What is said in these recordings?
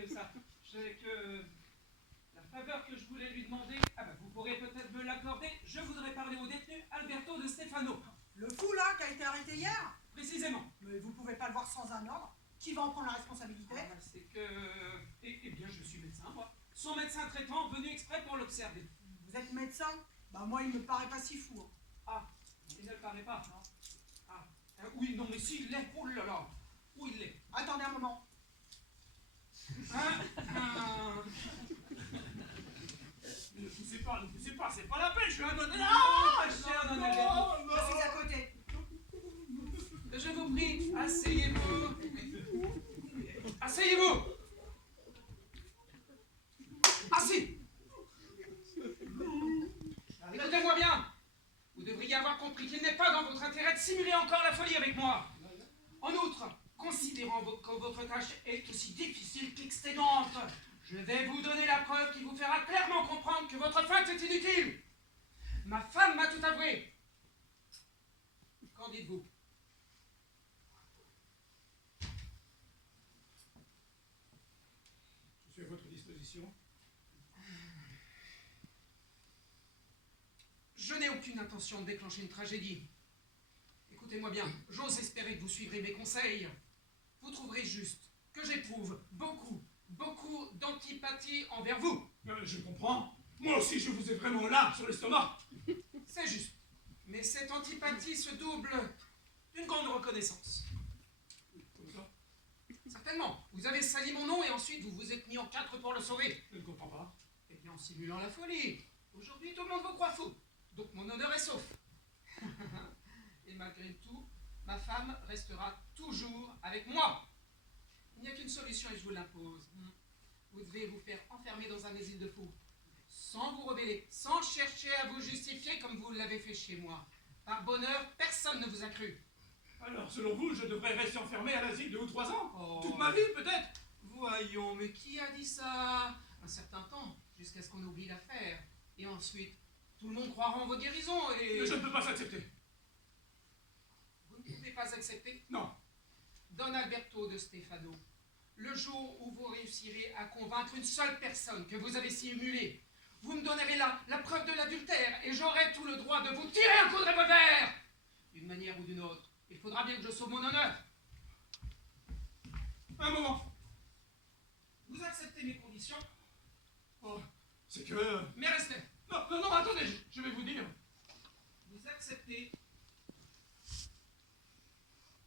puis ça, c'est que la faveur que je voulais lui demander, vous pourrez peut-être me l'accorder. Je voudrais parler au détenu Alberto de Stefano. Le fou là qui a été arrêté hier? Précisément. Mais vous pouvez pas le voir sans un ordre. Qui va en prendre la responsabilité? C'est que... Eh bien, je suis médecin, moi. Son médecin traitant venu exprès pour l'observer. Vous êtes médecin? Bah moi il me paraît pas si fou. Ah, il ne le paraît pas, non? Oui, non, mais s'il l'est, oh là là, où il l'est? Attendez un moment. Ne poussez pas, c'est pas la peine, je suis un honnête. Cher Don Alberto, Je suis à côté. je vous prie, asseyez-vous. Asseyez-vous. Assis. Écoutez-moi bien. Vous devriez avoir compris qu'il n'est pas dans votre intérêt de simuler encore la folie avec moi. En outre, considérant que votre tâche est aussi difficile qu'exténuante, je vais vous donner la preuve qui vous fera clairement comprendre que votre feinte est inutile. Ma femme m'a tout avoué. Qu'en dites-vous? Je suis à votre disposition. Je n'ai aucune intention de déclencher une tragédie. Écoutez-moi bien, j'ose espérer que vous suivrez mes conseils. Vous trouverez juste que j'éprouve beaucoup d'antipathie envers vous. Je comprends. Moi aussi, je vous ai vraiment là, sur l'estomac. C'est juste. Mais cette antipathie se double d'une grande reconnaissance. Comme ça? Certainement. Vous avez sali mon nom et ensuite vous vous êtes mis en quatre pour le sauver. Je ne comprends pas. Eh bien, en simulant la folie. Aujourd'hui, tout le monde vous croit fou. Donc mon honneur est sauf. Et malgré tout, ma femme restera toujours avec moi. Il n'y a qu'une solution et je vous l'impose. Vous devez vous faire enfermer dans un asile de fous. Sans vous rebeller, sans chercher à vous justifier comme vous l'avez fait chez moi. Par bonheur, personne ne vous a cru. Alors, selon vous, je devrais rester enfermé à l'asile 2 ou 3 ans? Oh. Toute ma vie, peut-être? Voyons, mais qui a dit ça? Un certain temps, jusqu'à ce qu'on oublie l'affaire. Et ensuite, tout le monde croira en vos guérisons et... Mais je ne peux pas accepter. Vous ne pouvez pas accepter? Non. Don Alberto de Stefano, le jour où vous réussirez à convaincre une seule personne que vous avez simulé, vous me donnerez là la preuve de l'adultère et j'aurai tout le droit de vous tirer un coup de revolver. D'une manière ou d'une autre, il faudra bien que je sauve mon honneur. Un moment. Vous acceptez mes conditions? Oh, c'est que... Mais restez. Non, attendez, je vais vous dire. Vous acceptez?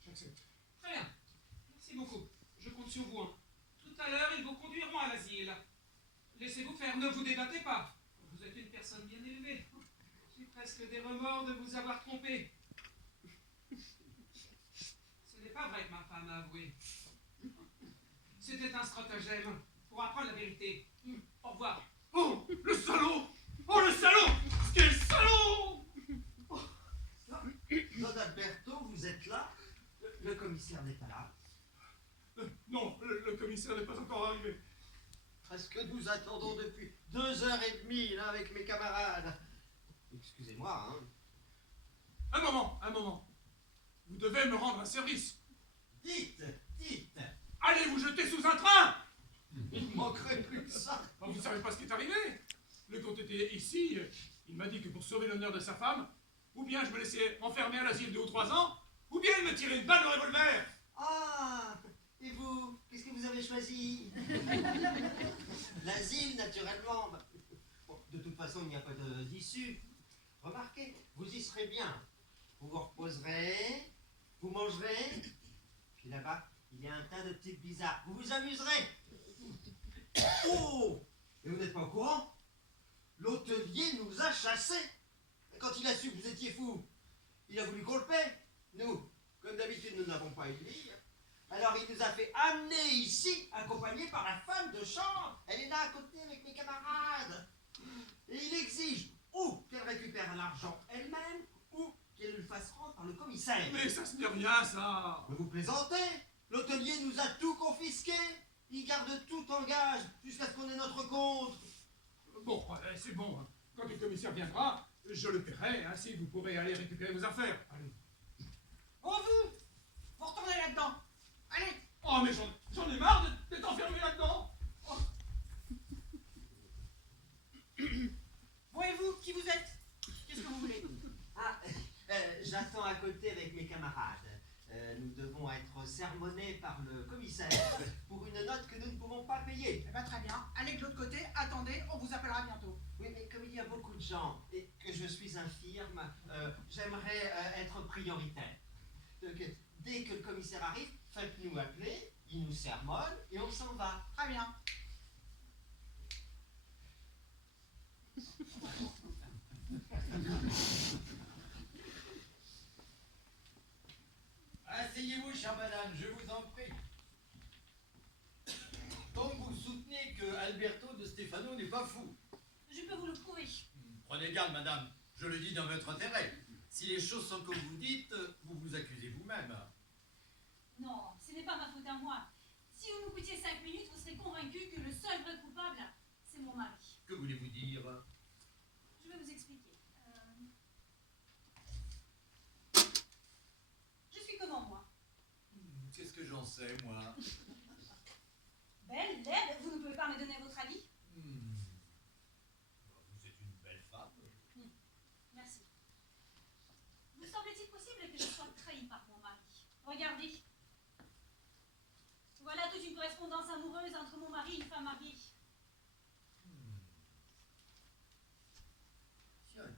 J'accepte. Très bien. Merci beaucoup. Je compte sur vous. Tout à l'heure, ils vous conduiront à l'asile. Laissez-vous faire, ne vous débattez pas. Vous êtes une personne bien élevée. J'ai presque des remords de vous avoir trompé. Ce n'est pas vrai que ma femme a avoué. C'était un stratagème pour apprendre la vérité. Au revoir. Oh, le salaud! Oh, le salaud! Quel salaud! Don Alberto, vous êtes là? Le commissaire n'est pas là. Non, le commissaire n'est pas encore arrivé. Parce que nous attendons depuis 2h30 là avec mes camarades. Excusez-moi, hein. Un moment. Vous devez me rendre un service. Dites. Allez vous jeter sous un train! Il manquerait plus que ça. Vous ne savez pas ce qui est arrivé? Le comte était ici. Il m'a dit que pour sauver l'honneur de sa femme, ou bien je me laissais enfermer à l'asile 2 ou 3 ans, ou bien il me tirait une balle de revolver. Ah, et vous, qu'est-ce que vous avez choisi? L'asile, naturellement. Bon, de toute façon, il n'y a pas d'issue. Remarquez, vous y serez bien. Vous vous reposerez, vous mangerez, puis là-bas, il y a un tas de petites bizarres. Vous vous amuserez. Oh! Et vous n'êtes pas au courant? L'hôtelier nous a chassés. Quand il a su que vous étiez fous, il a voulu qu'on le paie. Nous, comme d'habitude, nous n'avons pas eu de lit. Alors il nous a fait amener ici, accompagné par la femme de chambre. Elle est là à côté avec mes camarades. Et il exige ou qu'elle récupère l'argent elle-même, ou qu'elle le fasse rendre par le commissaire. Mais ça, ce n'est rien, ça. Mais vous plaisantez? L'hôtelier nous a tout confisqué. Il garde tout en gage jusqu'à ce qu'on ait notre compte. Bon, c'est bon. Quand le commissaire viendra, je le paierai, ainsi vous pourrez aller récupérer vos affaires. Allez. Oh vous retournez là-dedans. Allez. Oh, mais j'en ai marre d'être enfermé là-dedans. Bon, et vous, qui vous êtes? Qu'est-ce que vous voulez? Ah, j'attends à côté avec mes camarades. Nous devons être sermonnés par le commissaire pour une note que nous ne pouvons pas payer. Eh ben, très bien. Allez de l'autre côté, attendez, on vous appellera bientôt. Oui, mais comme il y a beaucoup de gens et que je suis infirme, j'aimerais être prioritaire. Donc, dès que le commissaire arrive, faites-nous appeler, il nous sermonne et on s'en va. Très bien. Asseyez-vous, chère madame, je vous en prie. Donc vous soutenez que Alberto de Stefano n'est pas fou. Je peux vous le prouver. Prenez garde, madame, je le dis dans votre intérêt. Si les choses sont comme vous dites, vous vous accusez vous-même. Non, ce n'est pas ma faute à moi. Si vous me coûtiez 5 minutes, vous serez convaincu que le seul vrai coupable, c'est mon mari. Que voulez-vous dire? Je vais vous expliquer. Je suis comment, moi? Qu'est-ce que j'en sais, moi? Belle, laide, vous ne pouvez pas me donner votre avis? Vous êtes une belle femme. Merci. Vous semble-t-il possible que je sois trahie par mon mari? Regardez. Voilà toute une correspondance amoureuse entre mon mari et une femme mariée.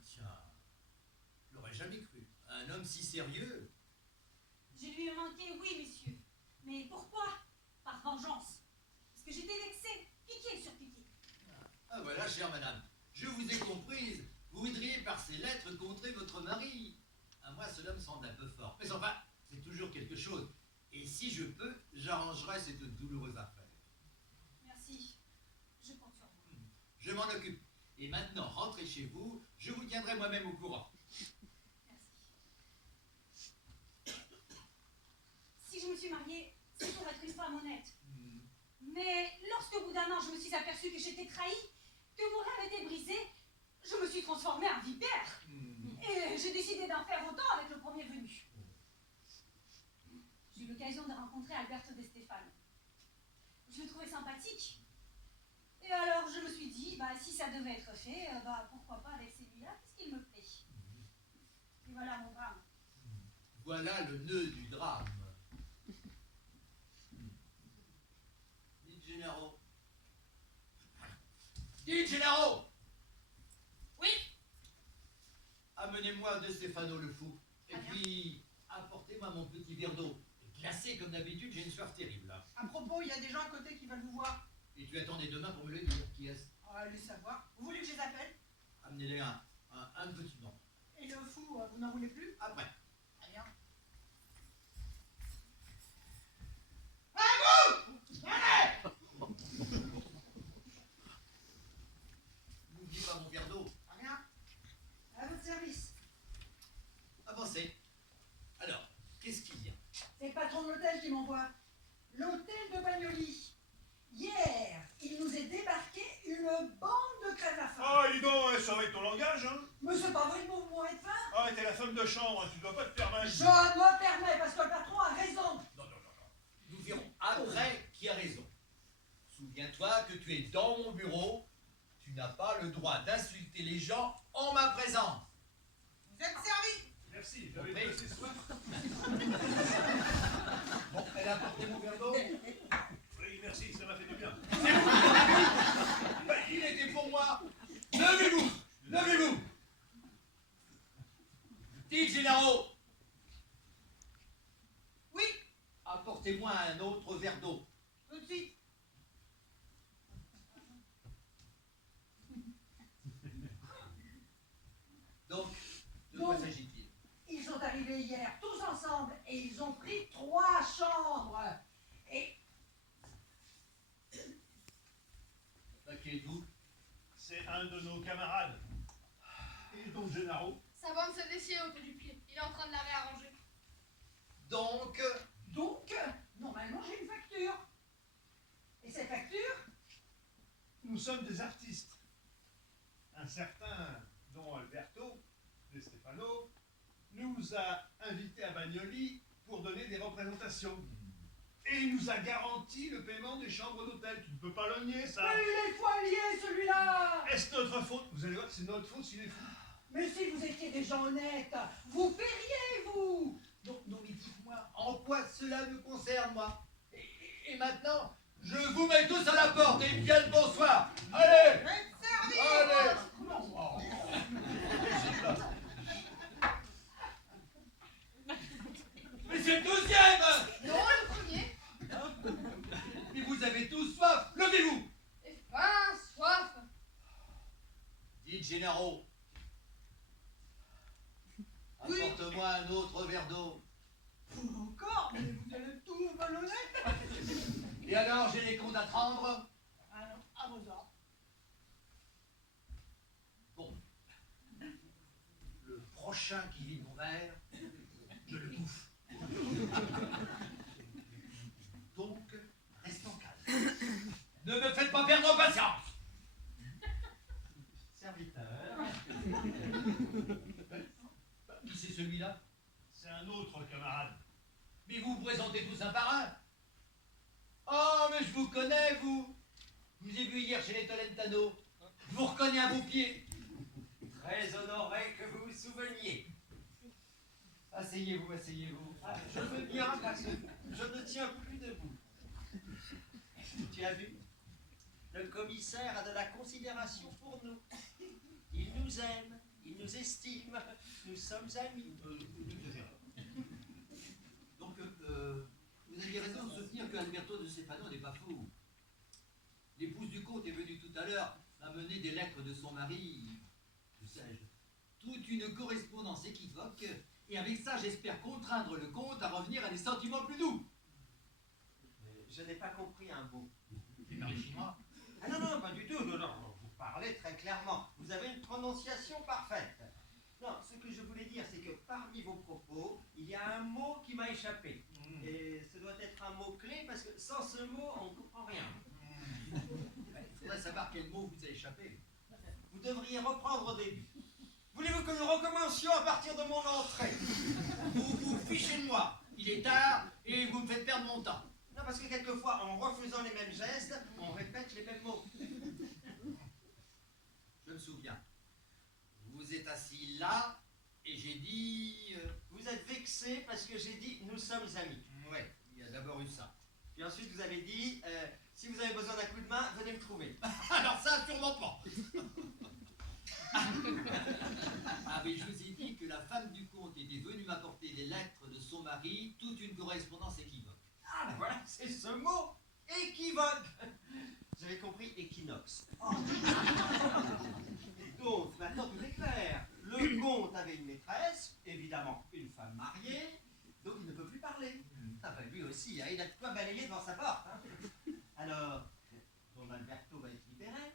Tiens. Je l'aurais jamais cru. Un homme si sérieux. Je lui ai manqué, oui, messieurs. Mais pourquoi? Par vengeance. Parce que j'étais vexée, piquée sur piquée. Ah voilà, chère madame, je vous ai comprise. Vous voudriez par ces lettres contrer votre mari. À moi, cela me semble un peu fort. Mais enfin, c'est toujours quelque chose. Et si je peux, j'arrangerai cette douloureuse affaire. Merci. Je compte sur vous. Je m'en occupe. Et maintenant, rentrez chez vous, je vous tiendrai moi-même au courant. Merci. Si je me suis mariée, c'est pour être une femme honnête. Mais lorsque au bout d'un an, je me suis aperçue que j'étais trahie, que mon rêve était brisé, je me suis transformée en vipère. Et j'ai décidé d'en faire autant avec le premier venu. J'ai eu l'occasion de rencontrer Alberto de Stefano. Je le trouvais sympathique. Et alors je me suis dit, si ça devait être fait, pourquoi pas avec celui-là, puisqu'il me plaît. Et voilà mon drame. Voilà le nœud du drame. Dites, Gennaro. Dites, Gennaro! Oui? Amenez-moi de Stefano le fou. Et puis, apportez-moi mon petit verre d'eau. Glacé comme d'habitude, j'ai une soif terrible. À propos, il y a des gens à côté qui veulent vous voir. Et tu attendais demain pour me le dire. Qui est-ce? Allez savoir. Vous voulez que je les appelle? Amenez-les un petit nom. Et le fou, vous n'en voulez plus? Après. Très bien. N'oubliez pas mon verre d'eau. Rien. À votre service. Avancez. Alors, qu'est-ce qu'il y a? C'est le patron de l'hôtel qui m'envoie. L'hôtel de Bagnoli. Hier, il nous est débarqué une bande de crève à faim. Ah, dis donc, ça va être ton langage, hein? Mais c'est pas vrai que vous mourrez de faim. Ah, t'es la femme de chambre, tu dois pas te permettre. Je me permets parce que le patron a raison. Non. Nous verrons après qui a raison. Souviens-toi que tu es dans mon bureau. Tu n'as pas le droit d'insulter les gens en ma présence. Vous êtes servi. Merci, j'avais Oui. pas assez soif. Bon, elle a apporté mon verre d'eau. Oui, merci, ça m'a fait du bien. Il était pour moi. Levez-vous. Levez-vous. Dites, Gennaro. Oui, Apportez-moi un autre verre d'eau. tout de suite. Donc, de quoi s'agit-il? Ils sont arrivés hier tous ensemble et ils ont pris 3 chambres. Et Qui êtes-vous? C'est un de nos camarades. Et donc, Gennaro? Sa bande s'est déchirée au pied du pied. Il est en train de la réarranger. Donc, normalement, j'ai une facture. Et cette facture, Nous sommes des artistes. Un certain Don Alberto de Stefano nous a invités à Bagnoli pour donner des représentations. Et il nous a garanti le paiement des chambres d'hôtel. Tu ne peux pas le nier, ça. Mais il est foilier, celui-là. Est-ce notre faute? Vous allez voir, c'est notre faute s'il est fou. Mais si vous étiez des gens honnêtes, vous paieriez, vous. Non, mais dites-moi, en quoi cela me concerne, moi? Et maintenant, je vous mets tous à la porte et bien le bonsoir. Allez! Allez! Mais c'est le deuxième! Non, le premier. Mais vous avez tous soif! Levez-vous! Et faim, soif. Dites, généraux. Apporte-moi un autre verre d'eau. Encore? Mais vous allez tous malhonnêtes. Et alors, j'ai les comptes à prendre? Alors, à vos ordres. Bon. Le prochain qui vide mon verre, je le bouffe. Donc, restons calmes. Ne me faites pas perdre patience. Serviteur. Qui c'est celui-là? C'est un autre camarade. Mais vous vous présentez tous un par un. Oh, mais je vous connais, vous. Je vous ai vu hier chez les Tolentano. Je vous reconnais à vos pieds. Très honoré que vous vous souveniez. Asseyez-vous, asseyez-vous. Ah, je veux bien parce que je ne tiens plus debout. Tu as vu? Le commissaire a de la considération pour nous. Il nous aime, il nous estime, nous sommes amis. Donc, vous aviez raison de soutenir que Alberto de Stefano n'est pas fou. L'épouse du comte est venue tout à l'heure amener des lettres de son mari, que sais-je, toute une correspondance équivoque, et avec ça, j'espère contraindre le comte à revenir à des sentiments plus doux. Je n'ai pas compris un mot. Et Marie-Chinois? Ah non, non, pas du tout. Non, non, vous parlez très clairement. Vous avez une prononciation parfaite. Non, ce que je voulais dire, c'est que parmi vos propos, il y a un mot qui m'a échappé. Et ce doit être un mot-clé, parce que sans ce mot, on ne comprend rien. Il faudrait savoir quel mot vous a échappé. Vous devriez reprendre au début. Voulez-vous que nous recommencions à partir de mon entrée? Vous vous fichez de moi. Il est tard et vous me faites perdre mon temps. Non, parce que quelquefois, en refaisant les mêmes gestes, on répète les mêmes mots. Je me souviens. Vous êtes assis là et j'ai dit... Vous êtes vexé parce que j'ai dit « nous sommes amis Ouais, il y a d'abord eu ça. ». Puis ensuite, vous avez dit « si vous avez besoin d'un coup de main, venez me trouver ». Alors ça, sûrement pas. Ah mais je vous ai dit que la femme du comte était venue m'apporter des lettres de son mari, toute une correspondance équivoque. Ah ben voilà, c'est ce mot, équivoque. J'avais compris équinoxe. Donc, maintenant tout est clair. Le comte avait une maîtresse, évidemment une femme mariée, donc il ne peut plus parler. Ah ben lui aussi, hein, il a de quoi balayer devant sa porte. Hein. Alors, Don Alberto va être libéré.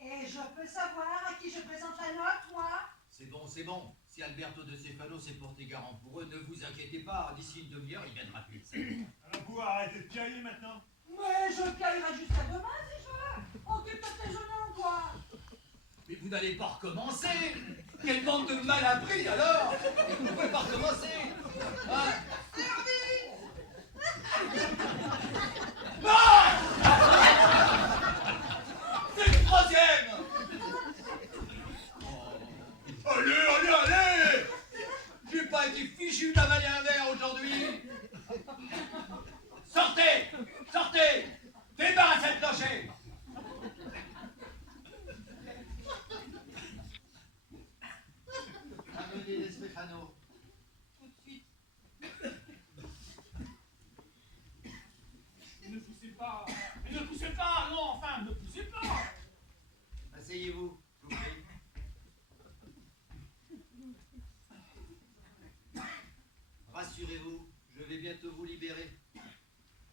Et je peux savoir à qui je présente la note, moi? C'est bon, c'est bon. Si Alberto de Stefano s'est porté garant pour eux, ne vous inquiétez pas, d'ici une demi-heure, il viendra plus. Alors, vous arrêtez de piailler maintenant. Mais je paierai jusqu'à demain, si je veux. Occupe-toi de tes genoux, toi. Mais vous n'allez pas recommencer. Quelle bande de malappris alors. Vous ne pouvez pas recommencer. Hein? C'est le troisième. Allez, allez, allez. J'ai pas été fichu d'avaler un verre aujourd'hui. Sortez, sortez. Débarrassez le clocher. Amenez les Stefano. Tout de suite. Ne poussez pas. Mais ne poussez pas, non, enfin, ne poussez pas. Asseyez-vous, je vous prie. Rassurez-vous, je vais bientôt vous libérer.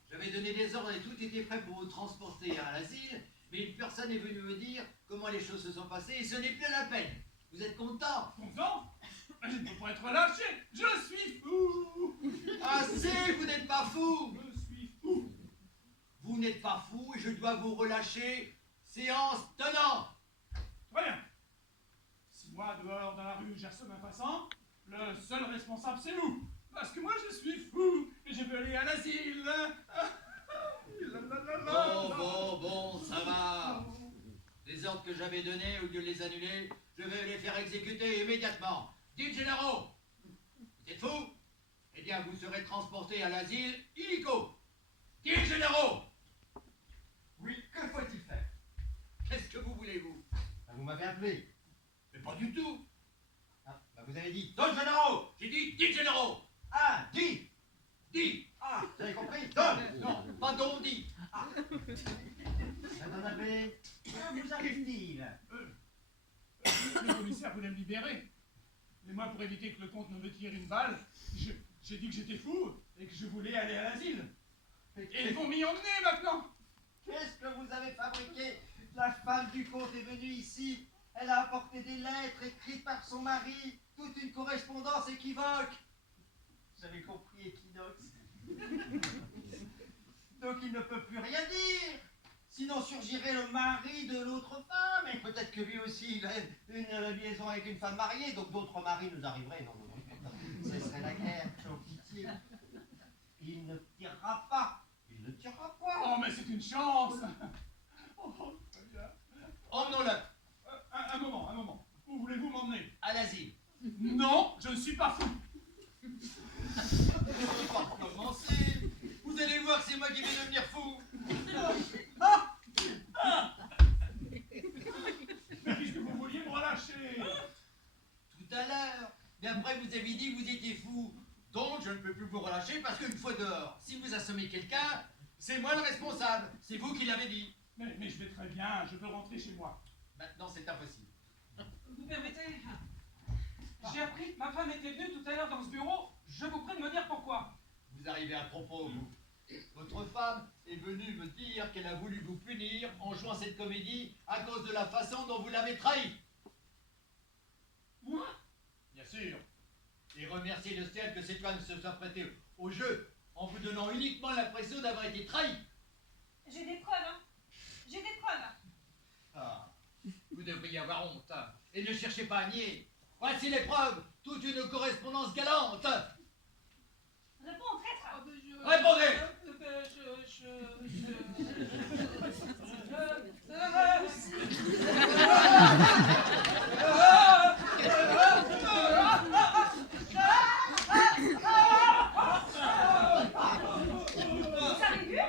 J'avais donné des ordres et tout était prêt pour vous transporter à l'asile, mais une personne est venue me dire comment les choses se sont passées et ce n'est plus la peine. Vous êtes content? Content? Je ne peux pas être lâché. Je suis fou. Ah si, vous n'êtes pas fou. Je suis fou. Vous n'êtes pas fou et je dois vous relâcher. Séance tenante. Très bien. Si moi, dehors dans la rue, j'assomme un passant, le seul responsable, c'est vous. Parce que moi je suis fou et je veux aller à l'asile. Bon, ça va. Les ordres que j'avais donnés, au lieu de les annuler, je vais les faire exécuter immédiatement. Dites, généraux, vous êtes fous? Eh bien, vous serez transportés à l'asile illico. Dites, généraux. Oui, que faut-il faire? Qu'est-ce que vous voulez, vous? Vous m'avez appelé. Mais pas du tout. Ah, vous avez dit donne généraux. J'ai dit, dites, généraux. Ah, dis. Dis. Ah, vous avez compris? Donne. Non, pas don, dit. Madame l'abbé, que vous arrive-t-il? Le commissaire voulait me libérer. Mais moi, pour éviter que le comte ne me tire une balle, j'ai dit que j'étais fou et que je voulais aller à l'asile. Et ils vont m'y emmener maintenant. Qu'est-ce que vous avez fabriqué? La femme du comte est venue ici. Elle a apporté des lettres écrites par son mari. Toute une correspondance équivoque. J'avais compris équinoxe. Donc il ne peut plus rien dire. Sinon surgirait le mari de l'autre femme. Et peut-être que lui aussi il a une liaison avec une femme mariée. Donc d'autres maris nous arriveraient. Non. Ce serait la guerre. Oh, pitié. Il ne tirera pas. Il ne tirera pas. Oh, mais c'est une chance. Oh, très bien. Emmenons-le Un moment. Où voulez-vous m'emmener? à l'asile. Non, je ne suis pas fou. Je pas recommencer. Vous allez voir que c'est moi qui vais devenir fou. Mais puisque vous vouliez me relâcher. Tout à l'heure. Mais après, vous avez dit que vous étiez fou. Donc, je ne peux plus vous relâcher parce qu'une fois dehors, si vous assommez quelqu'un, c'est moi le responsable. C'est vous qui l'avez dit. Mais je vais très bien, je veux rentrer chez moi. Maintenant, c'est impossible. Vous permettez? J'ai appris que ma femme était venue tout à l'heure dans ce bureau. Je vous prie de me dire pourquoi. Vous arrivez à propos, vous. Votre femme est venue me dire qu'elle a voulu vous punir en jouant cette comédie à cause de la façon dont vous l'avez trahi. Moi? Bien sûr. Et remercier le ciel que cette femme se soit prêtée au jeu en vous donnant uniquement l'impression d'avoir été trahi. J'ai des preuves, hein. J'ai des preuves. Ah, vous devriez avoir honte. Hein. Et ne cherchez pas à nier. Voici les preuves. Toute une correspondance galante. Réponds, traître. Répondez. Vous avez vu?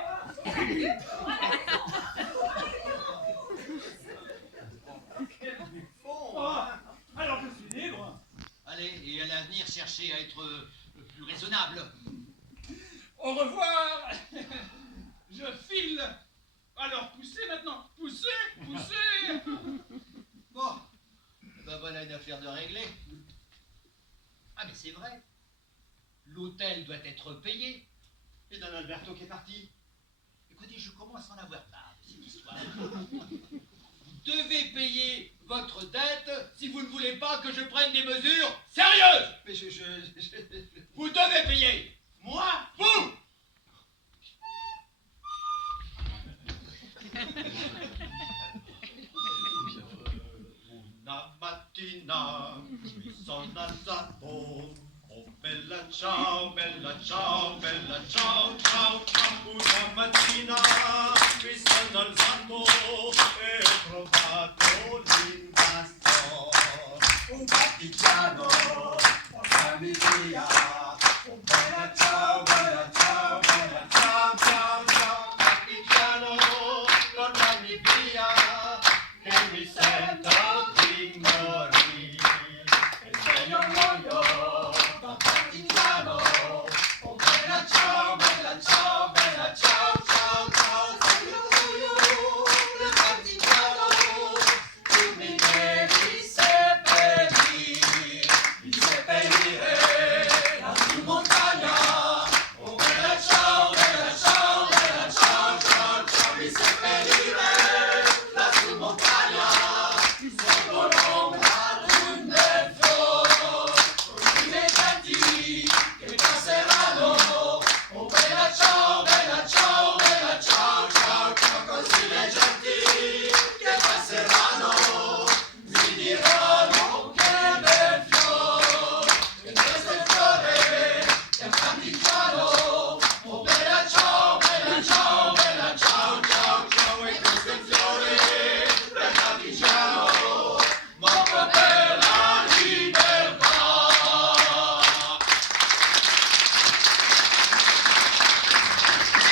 On a raison. Alors je suis libre. Allez, et à l'avenir, cherchez à être plus raisonnable. Au revoir. Je file. Alors poussez maintenant. Poussez. Bon, ben voilà une affaire de régler. Ah mais c'est vrai. L'hôtel doit être payé. Et Don Alberto qui est parti. Écoutez, je commence à en avoir marre de cette histoire. Vous devez payer votre dette si vous ne voulez pas que je prenne des mesures sérieuses. Mais Vous devez payer. Moi? Vous. Una mattina mi sono alzato. Oh bella ciao, bella ciao, bella ciao, ciao, ciao. Una mattina mi sono alzato e ho trovato l'invasto. Un partigiano, portami via.